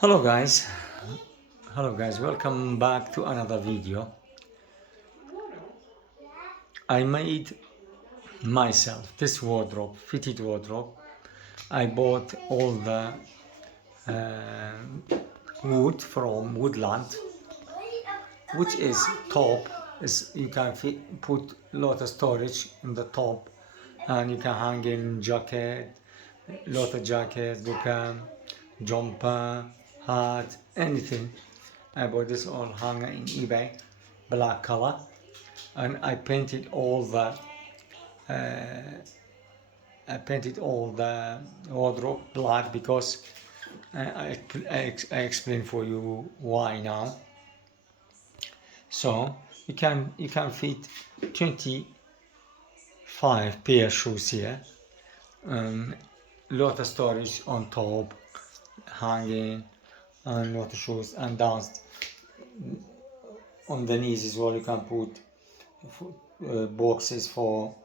Hello guys, welcome back to another video. I made myself this wardrobe, fitted wardrobe. I bought all the wood from woodland, which is top. Is you can put lot of storage in the top, and you can hang in jacket, lot of jackets, dukan, jumper, hat, anything. I bought this all hung in eBay, black color, and I painted all the wardrobe black because I explain for you why now. So you can fit 25 pair shoes here. Lot of storage on top, hanging, and lot of shoes, and down on the knees as well. You can put boxes for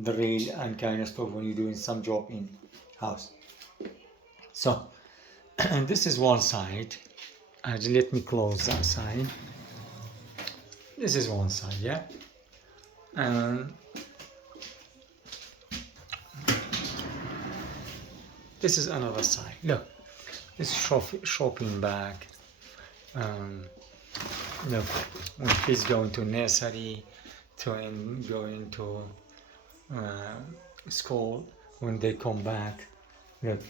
drill and kind of stuff when you're doing some job in house. So and this is one side. Let me close that side. This is one side, yeah. And this is another side. Look, this shopping bag. Look, when kids go into nursery, going to school, when they come back. Look,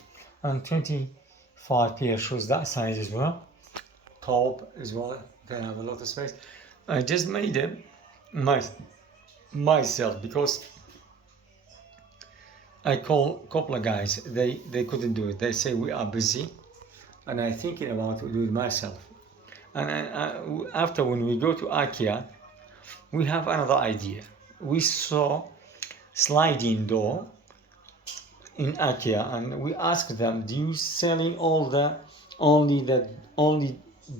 and 25 pair shoes that size as well. Top as well. Can have a lot of space. I just made it myself because I call a couple of guys. They couldn't do it. They say we are busy, and I'm thinking about to do it myself. And after when we go to IKEA, we have another idea. We saw sliding door in IKEA, and we asked them, "Do you selling only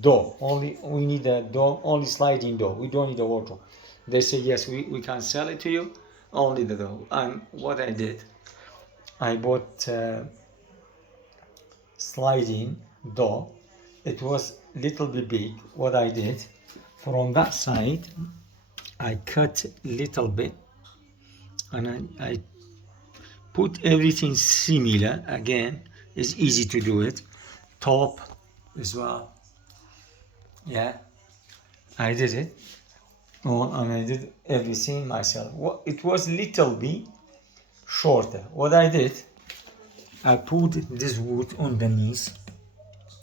door? We need a door, only sliding door. We don't need a wardrobe." They say, "Yes, we can sell it to you, only the door." And what I did, I bought sliding door. It was little bit big. What I did, from that side, I cut little bit, and I put everything similar. Again, it's easy to do it. Top as well. Yeah, I did it. And I did everything myself. It was little bit shorter. What I did, I put this wood on the knees,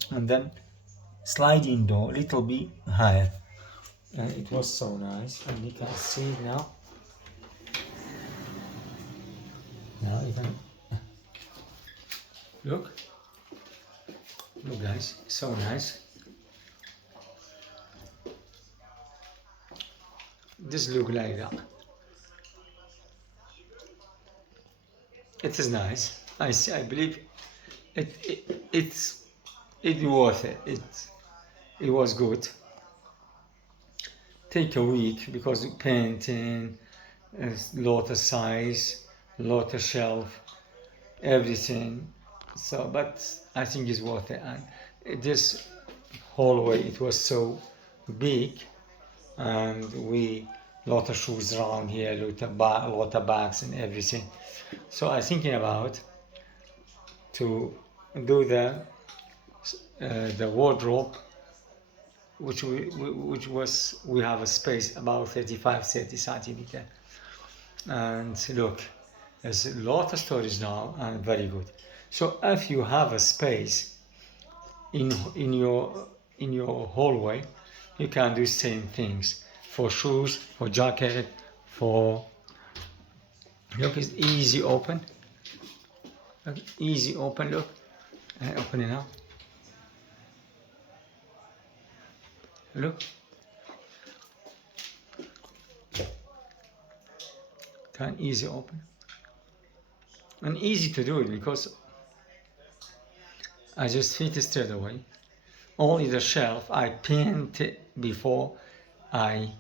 and then sliding door little bit higher, and it was so nice. And you can see now you can look guys, so nice. This look like that. It is nice. I believe it's worth it. It was good. Take a week because painting, lot of size, lot of shelf, everything. So, but I think it's worth it. And this hallway, it was so big, and we lot of shoes around here, lot of bags and everything. So I'm thinking about to do the wardrobe, which we have a space about 30 centimeter. And look, there's a lot of storage now, and very good. So if you have a space in your hallway, you can do same things for shoes, for jacket, for look, it's easy open. Look, easy open. Look, I open it now. Look, can easy open, and easy to do it because I just fit it straight away. Only the shelf I painted before I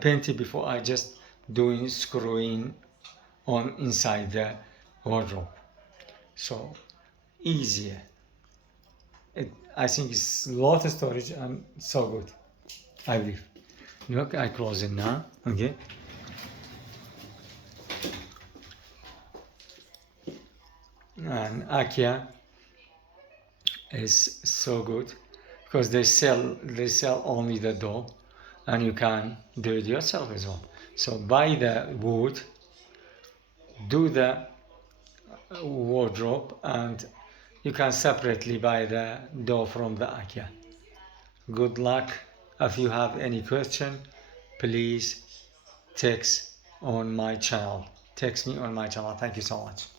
painted before I just doing screwing on inside the wardrobe. So easier. I think it's a lot of storage and so good. I believe. Look, I close it now. Okay. And IKEA is so good because they sell only the door, and you can do it yourself as well. So buy the wood, do the wardrobe, and you can separately buy the door from the IKEA. Good luck. If you have any question, please text on my channel. Text me on my channel. Thank you so much.